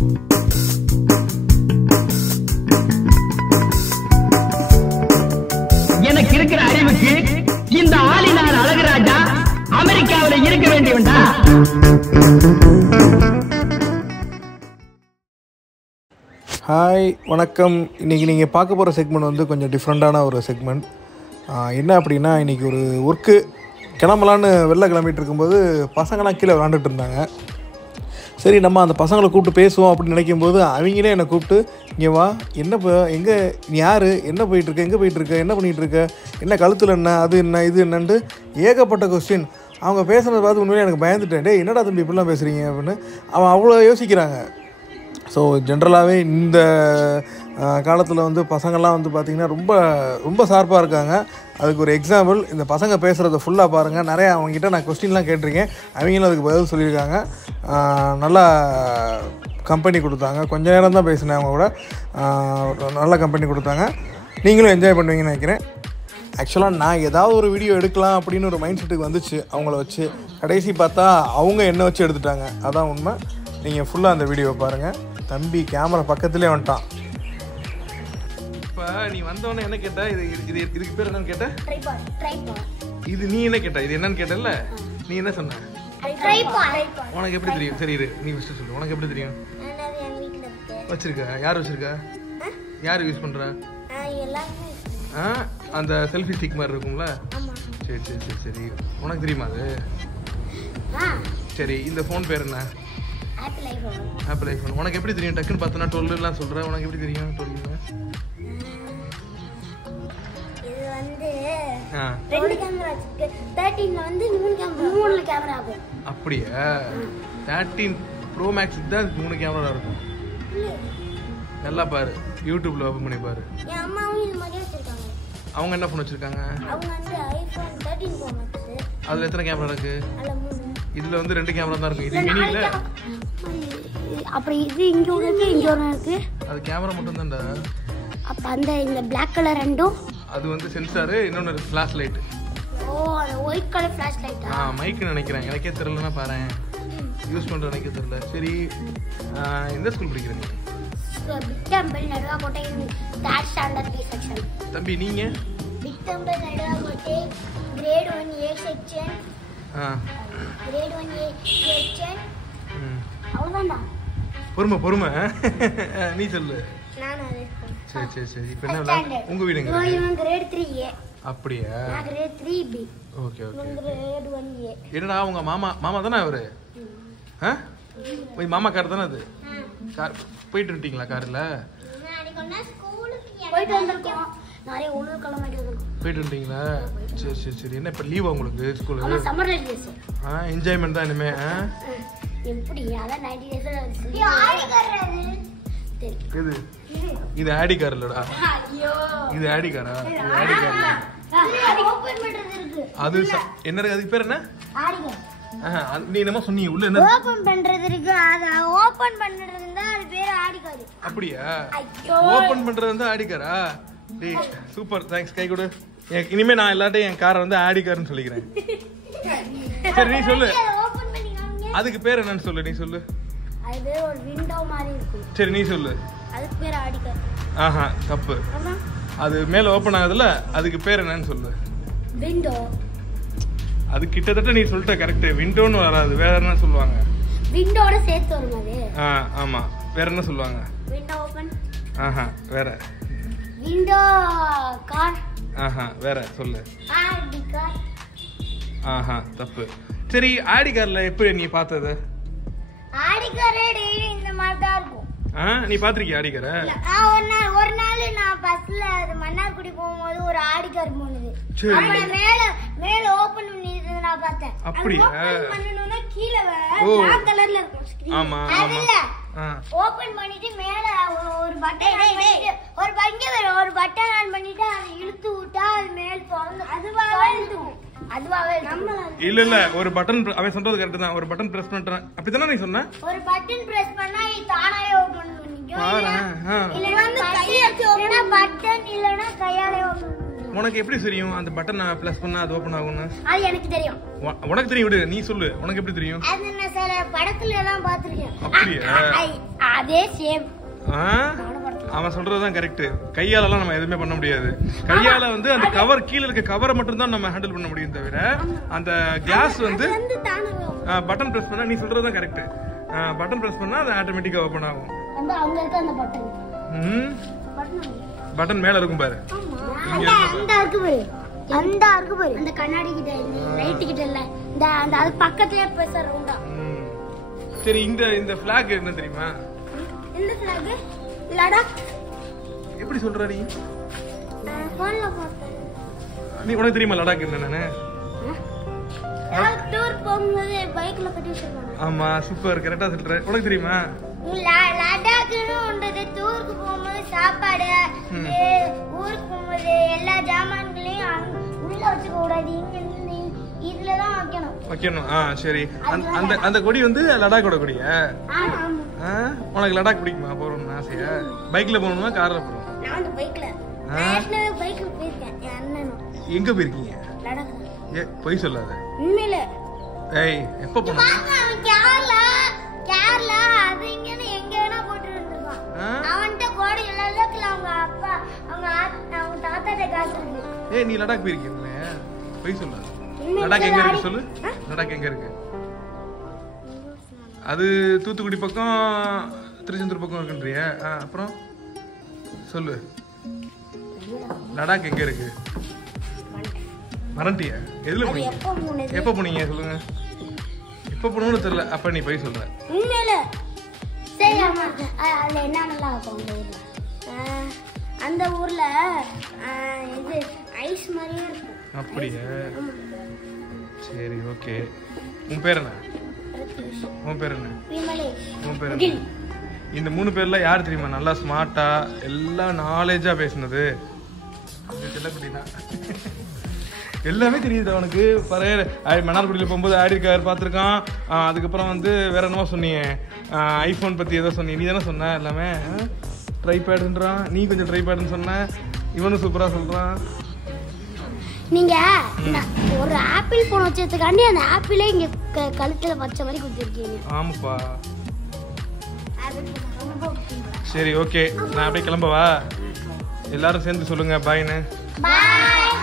எனக்கு இருக்கிற அறிவுக்கு இந்த ஆளினார் அழகுராஜா அமெரிக்காவில் இருக்க வேண்டியவன்டா. ஹாய் வணக்கம். இன்றைக்கி நீங்கள் பார்க்க போகிற செக்மெண்ட் வந்து கொஞ்சம் டிஃப்ரெண்ட்டான ஒரு செக்மெண்ட். என்ன அப்படின்னா, இன்றைக்கி ஒரு ஒர்க்கு கிளம்பலான்னு வெளில கிளம்பிட்டு இருக்கும்போது பசங்களாம் கீழே விளாண்டுட்டு இருந்தாங்க. சரி, நம்ம அந்த பசங்களை கூப்பிட்டு பேசுவோம் அப்படின்னு நினைக்கும்போது அவங்களே என்னை கூப்பிட்டு, இங்கே வா, என்ன எங்கே நீ யார், என்ன போயிட்டுருக்க, எங்கே போயிட்டுருக்க, என்ன பண்ணிகிட்ருக்க, என்ன கழுத்தில் என்ன, அது என்ன, இது என்னன்ட்டு ஏகப்பட்ட கொஸ்டின். அவங்க பேசுகிறத பார்த்து உண்மையிலே எனக்கு பயந்துட்டேன். டே என்னடா தம்பி இப்படிலாம் பேசுகிறீங்க அப்படின்னு. அவன் அவ்வளோ யோசிக்கிறாங்க. ஸோ ஜென்ரலாகவே இந்த காலத்தில் வந்து பசங்கள்லாம் வந்து பார்த்திங்கன்னா ரொம்ப ரொம்ப ஷார்ப்பாக இருக்காங்க. அதுக்கு ஒரு எக்ஸாம்பிள், இந்த பசங்க பேசுகிறத ஃபுல்லாக பாருங்கள். நிறையா அவங்ககிட்ட நான் கொஸ்டின்லாம் கேட்டிருக்கேன், அவங்களும் அதுக்கு பதில் சொல்லியிருக்காங்க. நல்லா கம்பெனி கொடுத்தாங்க. கொஞ்ச நேரம் தான் பேசினேன் அவங்க கூட. நல்ல கம்பெனி கொடுத்தாங்க. நீங்களும் என்ஜாய் பண்ணுவீங்கன்னு நினைக்கிறேன். ஆக்சுவலாக நான் ஏதாவது ஒரு வீடியோ எடுக்கலாம் அப்படின்னு ஒரு மைண்ட் செட்டுக்கு வந்துச்சு அவங்கள வச்சு. கடைசி பார்த்தா அவங்க என்ன வச்சு எடுத்துட்டாங்க. அதான் உண்மை. நீங்கள் ஃபுல்லாக அந்த வீடியோவை பாருங்கள். தம்பி கேமரா பக்கத்துலேயே வந்துட்டான். இப்போ நீ வந்தவொடனே என்ன கேட்ட? இதுக்கு பேர் என்னன்னு கேட்ட? இது நீ என்ன கேட்ட? இது என்னன்னு கேட்டல? நீ என்ன சொன்ன? உனக்கு எப்படி தெரியும்? சரி இரு, நீ ஃபர்ஸ்ட் சொல்லு. உனக்கு எப்படி தெரியும்? வச்சிருக்க? யார் வச்சிருக்கா? யார் யூஸ் பண்றா? அந்த செல்ஃபி ஸ்டிக் மாதிரி இருக்கும்ல? சரி சரி சரி சரி. உனக்கு தெரியுமா அது? சரி, இந்த ஃபோன் பேர் என்ன? Apple iPhone. உனக்கு எப்படி தெரியும்? டக்குன்னு பார்த்தனா 12 சொல்ற. உனக்கு எப்படி தெரியும் 12? இது வந்து ரெண்டு கேமரா இருக்கு. 13ல வந்து மூணு கேமரா ஆகும். அப்படியே 13 Pro Max தான் 3 கேமரா இருக்கும். நல்லா பாரு, யூடியூப்ல ஓபன் பண்ணி பாரு. என் அம்மாவும் இந்த மாதிரி வச்சிருக்காங்க. அவங்க என்ன ஃபோன் வச்சிருக்காங்க? அவங்க வந்து iPhone 13 Pro Max. அதுல எத்தனை கேமரா இருக்கு? அதுல 3. இதுல வந்து 2 கேமரா தான் இருக்கு. இது மினி இல்ல. அப்புறம் இது இங்க ஒன்னு இருக்கு, இங்க ஒன்னு இருக்கு. அது கேமரா மட்டும் தான்டா. அப்ப அந்த இந்த Black கலர் ரெண்டும் அது வந்து சென்சார், இன்னொன்னு ஃபிளாஷ் லைட். ஓ, அந்த white colour flash light. Mic நினைக்கிறேன். எனக்கே தெரியலன்னா பாறேன். யூஸ் பண்ற எனக்கே தெரியல. சரி, எந்த ஸ்கூல் படிக்கிறீங்க? Big temple Naduvakottai 3rd standard B section. தம்பி நீங்க? Big temple Naduvakottai grade 1 A section. Grade 1 A section. அவ்வளவுதான்டா. பொறுமை நீ சொல்லு. நான் அது. சரி சரி சரி. இப்போ என்ன உங்க வீடு எங்க? நான் கிரேட் 3 A. அப்படியே? நான் கிரேட் 3 B. Okay okay. நான் கிரேட் 1 A. என்னடா உங்க மாமா தானே அவரு? போய் மாமா கார் தானே அது? கார் போயிட்டு வந்துட்டீங்களா? கார்ல நான் கொண்டா ஸ்கூலுக்கு போயிட்டு வந்திருக்கோம். நிறைய ஊருக்கு கிளம்பிட்டு இருக்கோம். போயிட்டு வந்துட்டீங்களா? சரி சரி சரி. என்ன இப்போ லீவா உங்களுக்கு ஸ்கூலு? ஆமா, சம்மர் ஹாலிடேஸ். என்ஜாய்மெண்ட் தான் இனிமே. எப்படி அதான் 90 டேஸ் சொல்லி ஆடி கார்றது. இது இது ஆடி கார் இல்லடா. ஐயோ, இது ஆடி காரா? இது ஆடி கார். ஓபன் பண்றது இருக்கு. அது என்ன இருக்கு? அதுக்கு பேர் என்ன? Audi car. நீ என்னமா சொன்னீங்க? உள்ள என்ன ஓபன் பண்றது இருக்கு. அத ஓபன் பண்றது இருந்தா அது பேர் ஆடி கார். அப்படியா? ஐயோ, ஓபன் பண்றது வந்து ஆடி காரா? டேய் சூப்பர், தேங்க்ஸ். கை கொடு. இனிமே நான் எல்லாத்தையும் என் காரை வந்து ஆடி கார்னு சொல்லிக்கிறேன். சரி நீ சொல்லு. ஓபன் பண்ணி காமிங்க. அதுக்கு பேர் என்னன்னு சொல்லு. நீ சொல்லு. அது ஒரு விண்டோ மாதிரி இருக்கும். சரி நீ சொல்லு. அதுக்கு பேர் ஆடி கார். தப்பு. ஆமா, அது மேல ஓபன் ஆகுதுல, அதுக்கு பேர் என்னன்னு சொல்லு. விண்டோ. அது கிட்டத்தட்ட நீ சொல்லிட்ட கரெக்ட். விண்டோன்னு வராது, வேற என்ன சொல்லுவாங்க? விண்டோட சேர்த்து வரும் அது. ஆமா, வேற என்ன சொல்லுவாங்க? Window open. வேற விண்டோ கார். வேற சொல்லு. Audi car. தப்பு. சரி, ஆடி கார்ல எப்படி நீ பார்த்தது? ஆடி கார் டெய்லி இந்த மாதிரி தான் இருக்கும். நீ பாத்திருக்கிய ஆடி காரை? ஒரு நாள் நான் பஸ்ல மன்னார்குடி போகும்போது ஒரு ஆடி கார் போனது. மேல ஓபன் பண்ணிட்டு நான் பார்த்தேன். அப்படியே பண்ணனும்னா கீழ black கலர்ல இருக்கும் ஸ்கிரீன். ஆமா அதுல ஓபன் பண்ணிட்டு மேல ஒரு பட்டன் ஒரு பட்டன் ஆன் பண்ணிட்டு அதை இழுத்து விட்டா அது மேல திறந்து அதுவாவே இழுக்கும். அதுவாவே இல்ல ஒரு பட்டன். அவன் சொல்றது கரெக்ட் தான். ஒரு பட்டன் பிரஸ் பண்றேன் அப்படிதானே நீ சொன்ன? ஒரு பட்டன் பிரஸ் பண்ணா இது தானாவே ஓபன் பண்ணிக்கும். இல்லனா பட்டன் இல்லனா கையாலே ஓபன். உனக்கு எப்படி தெரியும் அந்த பட்டனை பிரஸ் பண்ணா அது ஓபன் ஆகும்னு? அது எனக்கு தெரியும். உனக்கு தெரியும். விடு, நீ சொல்லு. உனக்கு எப்படி தெரியும்? அது சில படத்துல எல்லாம் பாத்துருக்கேன். அப்படியா? அதே சேம். அவன் சொல்றதுதான் கரெக்ட். கையாலலாம் நம்ம எதுவுமே பண்ண முடியாது. கையால வந்து அந்த கவர் கீழே இருக்க கவரை மட்டும் தான் நம்ம ஹேண்டில் பண்ண முடியும் தவிர அந்த கிளாஸ் வந்து பட்டன் பிரஸ் பண்ணா, நீ சொல்றதுதான் கரெக்ட். பட்டன் பிரஸ் பண்ணா அது ஆட்டோமேட்டிக்கா ஓபன் ஆகும். அங்க இருக்க அந்த பட்டன். பட்டன் மேல இருக்கும் பாரு. அந்த இருக்கு பாரு. அந்த இருக்கு பாரு. அந்த கண்ணாடி கிட்ட ரைட் கிட்ட இல்ல. இந்த அந்த அது பக்கத்துலயே பெருசா ரவுண்டா. சரி, இந்த ஃபிளாக் என்ன தெரியுமா? இந்த ஃபிளாக் லடாக். எப்படி சொல்ற நீ? போன்ல பார்த்தேன். நீ உனக்கு தெரியுமா லடாக் என்னன்னு? டூர் போகும்போது பைக்ல கட்டி வச்சிருக்காங்க. ஆமா, சூப்பர், கரெக்டா சொல்ற. உனக்கு தெரியுமா? லடாக்னு ஒன்றது டூருக்கு போகும்போது சாப்பாடு, ஊருக்கு போகும்போது எல்லா ஜாமான்களையும் உள்ள வச்சுக்க கூடாது. இதுலதான் வைக்கணும். சரி. அந்த கொடி வந்து லடாக்கோட கொடியா? உனக்கு லடாக் பிடிக்குமா? போறோம்னு ஆசையா? பைக்ல போகணுமா கார்ல போகணும்? நான் பைக்ல பைக்ல போயிருக்கேன். என் அண்ணனும். எங்க போயிருக்கீங்க? லடாக். போய் சொல்லாத. உண்மையில. ஏய், எப்ப போனோம்? கேரளா அது இங்கன்னு எங்க வேணா போட்டு இருந்திருக்கான். அவன்கிட்ட கோடி லடாக்ல அவங்க அப்பா அவங்க தாத்தாட்ட காசு இருக்கு. ஏய், நீ லடாக் போயிருக்கீங்க? போய் சொல்லாத. லடாக் எங்க இருக்கு சொல்லு. லடாக் எங்க இருக்கு? அது தூத்துக்குடி பக்கம், திருச்செந்தூர் பக்கம் இருக்குன்றியா? அப்புறம் சொல்லு. லடாக் எங்க இருக்கு? மறந்துட்டியா? எதுல போனீங்க? எப்ப போனீங்க சொல்லுங்க. எப்ப போனோம்னு தெரியல. அப்ப நீ போய் சொல்ற. உண்மையில. சரி, ஆமா. அதுல என்ன நல்லா இருக்கும் அந்த ஊர்ல இது ஐஸ் மாதிரியே இருக்கும். அப்படியே? சரி, ஓகே. உன் பேர் என்ன? உன் பேர் என்ன? உன் பேர் என்ன? இந்த 3 பேர்ல யார் தெரியுமா நல்லா ஸ்மார்ட்டா எல்லாம் நாலேஜா பேசுனது? எல்லாமே தெரியுது அவனுக்கு. மன்னார்குடியில போகும்போது ஆடி இருக்காரு பார்த்துருக்கான். அதுக்கப்புறம் வந்து வேற என்னவோ சொன்னீங்க, ஐபோன் பத்தி ஏதோ சொன்னீங்க. நீ தானே சொன்ன எல்லாமே. ட்ரைபேடுன்றான், நீ கொஞ்சம் ட்ரைபேடுன்னு சொன்ன. இவனும் சூப்பரா சொல்றான். நீங்க ஒரு ஆப்பிள் போன் வச்சதுக்காண்டி அந்த ஆப்பிளே இங்க கழுத்துல வச்ச மாதிரி கொடுத்துருக்கீங்க. ஆமாப்பா. சரி, ஓகே, நான் அப்படியே கிளம்பவா? எல்லாரும் சேர்ந்து சொல்லுங்க பாய்னு. பாய்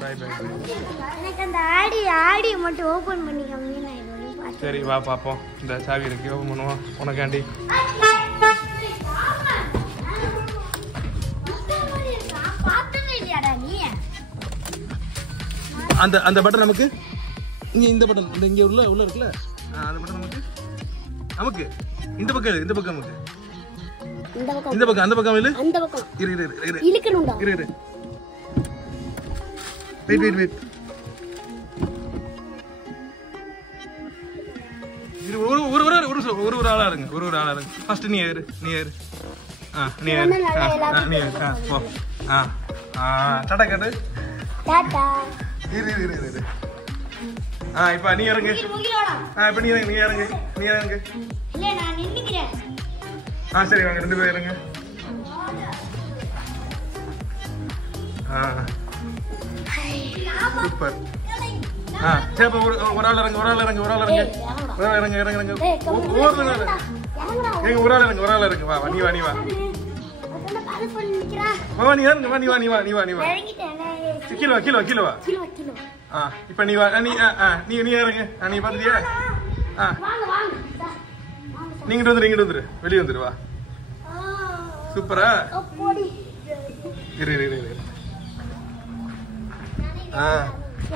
பாய் பாய். எனக்கு அந்த ஆடி மட்டும் ஓபன் பண்ணி காமிங்க. சரி, வா பாப்போம். இந்த சாவி இருக்கு, ஓபன் பண்ணுவோம் உனக்காண்டி. அந்த பட்டன் நமக்கு இந்த பட்டன் இங்க உள்ள இருக்குல்ல, அந்த பட்டன் நமக்கு இந்த பக்கம் நமக்கு இந்த பக்கம் அந்த பக்கம் இல்ல, அந்த பக்கம் இரு இழுக்கணும்டா. இரு வெயிட் ஒரு ஆளா இருங்க. ஃபர்ஸ்ட் நீ ஏறு. போ. டாடா கேட்டு. டாடா. இரு. இப்ப நீ இறங்கு. இப்ப நீ இறங்கு. இல்ல, நான் நின்னுக்கிறேன். சரி, வாங்க 2 பேரும் இறங்க. சூப்பர். சரி, அப்ப ஒரு ஆள் இறங்க. ஒரு ஆள் இறங்க. ஒரு ஆள் இறங்க. வா, நீ வா. நீ வா. கீழே வா. இப்ப நீ வா. நீ இறங்க. நீ பாத்தியா? நீங்க வந்துரு. வெளியே வந்துரு. வா. சூப்பரா. இரு.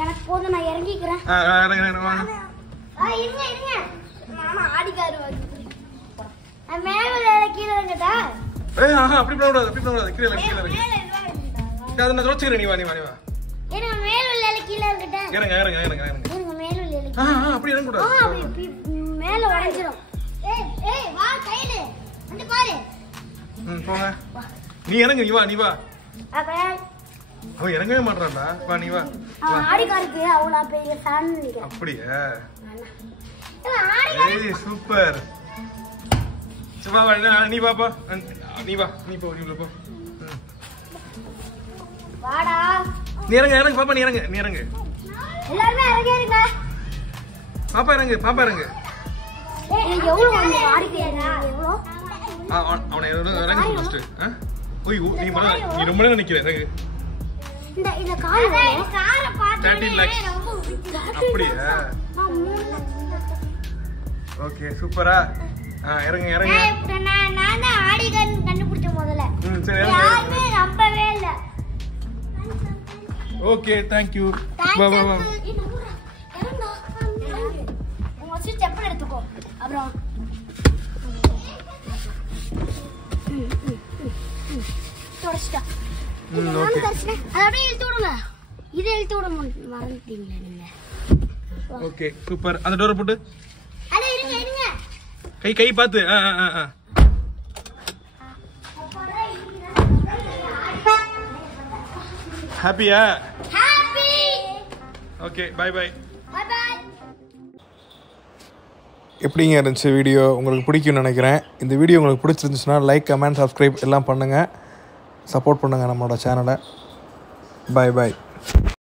எனக்கு போதும், நான் இறங்கிக்கிறேன். இருங்க. மாமா ஆடிக்காரு மேல கீழே இறங்கட்டா? அப்படி பண்ணக்கூடாது. கீழே இறங்கு. அதை நான் தொலைச்சுக்கிறேன். நீ வா. எனக்கு மேல உள்ள கீழே இறங்கட்டா? இறங்க. எனக்கு மேல உள்ள அப்படி இறங்கக்கூடாது. மேல உடைஞ்சிரும். ஏய் வா, கையில வந்து பாரு. போங்க. நீ இறங்கு. நீ வா. அவன் இறங்கவே மாட்டான்டா. வா, நீ வா. ஆடிக்காருக்கு அவ்வளவு பெரிய ஃபேன் நினைக்கிறேன். அப்படியே? ஏய், சூப்பர். வா, நீ வாப்பா. நீ போ. வாடா. நீ இறங்கு பாப்பா. நீ இறங்கு. எல்லாரும் இறங்க. பாப்பா இறங்கு. எவ்வளோ வந்து ஆடிக்கிறா எவ்வளோ அவனை இறங்கி ஃபர்ஸ்ட் ஓய் நீ ரொம்ப நேரம் நிக்கிற இந்த காரை பார்த்து 13 lakhs அப்படியே ஓகே சூப்பரா இறங்க இறங்க நான் தான் ஆடி கண்டுபிடிச்ச முதல்ல சரி யாருமே நம்பவே இல்ல ஓகே थैंक यू வா வா வா உங்க சுவிட்ச் எப்படி எடுத்துக்கோ அப்புறம் தொடச்சிட்டா ஓகே அதோட இழுத்து விடுங்க இதை இழுத்து விட மறந்துட்டீங்களா நீங்க ஓகே சூப்பர் அந்த டோரை போட்டு அட இருங்க இருங்க கை பார்த்து ஹாப்பியா happy okay bye bye bye bye எப்படிங்க இருந்துச்சு வீடியோ? உங்களுக்கு பிடிக்கும்னு நினைக்கிறேன். இந்த வீடியோ உங்களுக்கு பிடிச்சிருந்துச்சுன்னா லைக், கமெண்ட், சப்ஸ்கிரைப் எல்லாம் பண்ணுங்கள். சப்போர்ட் பண்ணுங்கள் நம்மளோட சேனலை. Bye by.